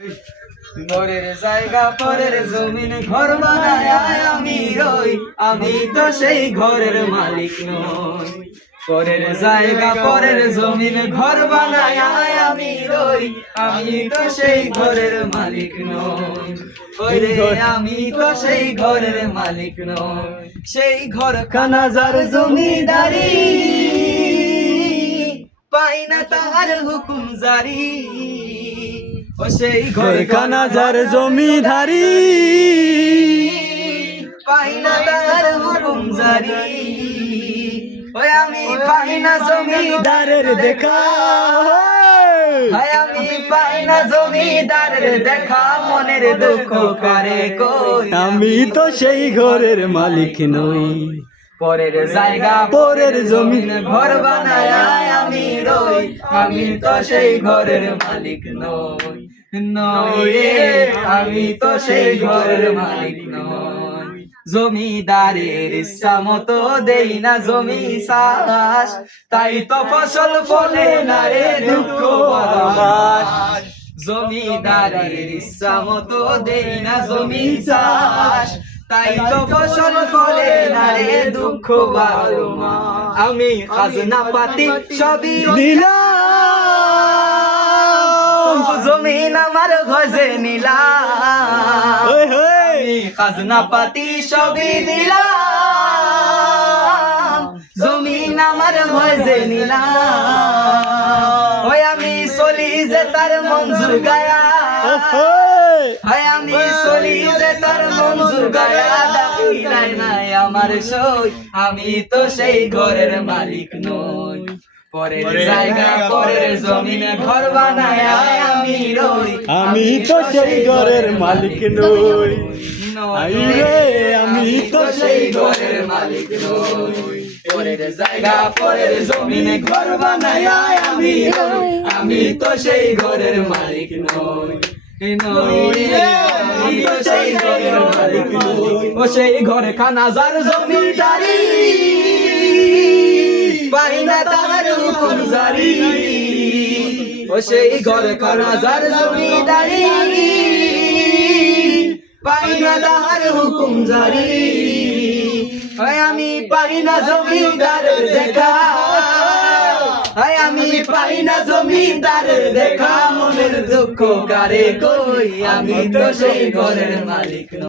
ঘরের জায়গা পরের জমিন ঘর বানায় আমি রই, আমি তো সেই ঘরের মালিক নই। পরের জায়গা পরের জমিন ঘর বানায় আমি রই, আমি তো সেই ঘরের মালিক নই। ওরে আমি তো সেই ঘরের মালিক নই। সেই ঘর খানা যার জমিদারি, পাই না তার হুকুম জারি। ও সেই ঘরখানা যার জমিদারি, পাই না তার হুকুম জারি। ওই আমি পাই না জমিদারের দেখা, আমি পাই না জমিদারের দেখা, মনের দুঃখ কারে কই। আমি তো সেই ঘরের মালিক নই। পরের জায়গা পরের জমিন ঘর বানায় আমি রই, আমি তো সেই ঘরের মালিক নই। নই রে, আমি তো সেই ঘরের মালিক নই। জমিদারের ইচ্ছা মতো দেই না জমি চাষ, তাই তো ফসল ফলে না রে দুঃখ বারবার। জমিদারের ইচ্ছা মতো দেই না জমি চাষ, তাই তো ফসল ফলে না রে দুঃখ বারবার। আমি খাজনা পাতি সবই দিলাম, জমিন আমার গজে নিলাম। আমি খাজনা পাতি সবই দিলাম, জমিন আমার গজে নিলাম। ওই আমি চলি যে তার মঞ্জুর গায়া, আমি চলি যে তার মঞ্জুর গায়া, দাখিলাই নাই আমার সই, আমি তো সেই ঘরের মালিক নই। পরের জায়গা পরের জমিন ঘর বানায় আমি রই, আমি তো সেই ঘরের মালিক নই। আমি তো সেই ঘরের মালিক নই। পরের জায়গা পরের জমিন ঘর বানায় আমি রই, আমি তো সেই ঘরের মালিক নই। ও সেই ঘরে খানা যার জমিদারি, পাই না তার হুকুম জারি। ও সেই ঘরে খানা যার জমিদারি, পাই না তার হুকুম জারি। আমি পাই না জমিদারের দেখা, আমি পাই না জমিদারের দেখা, মনের দুঃখ কারে কই। আমি তো সেই ঘরের মালিক নই।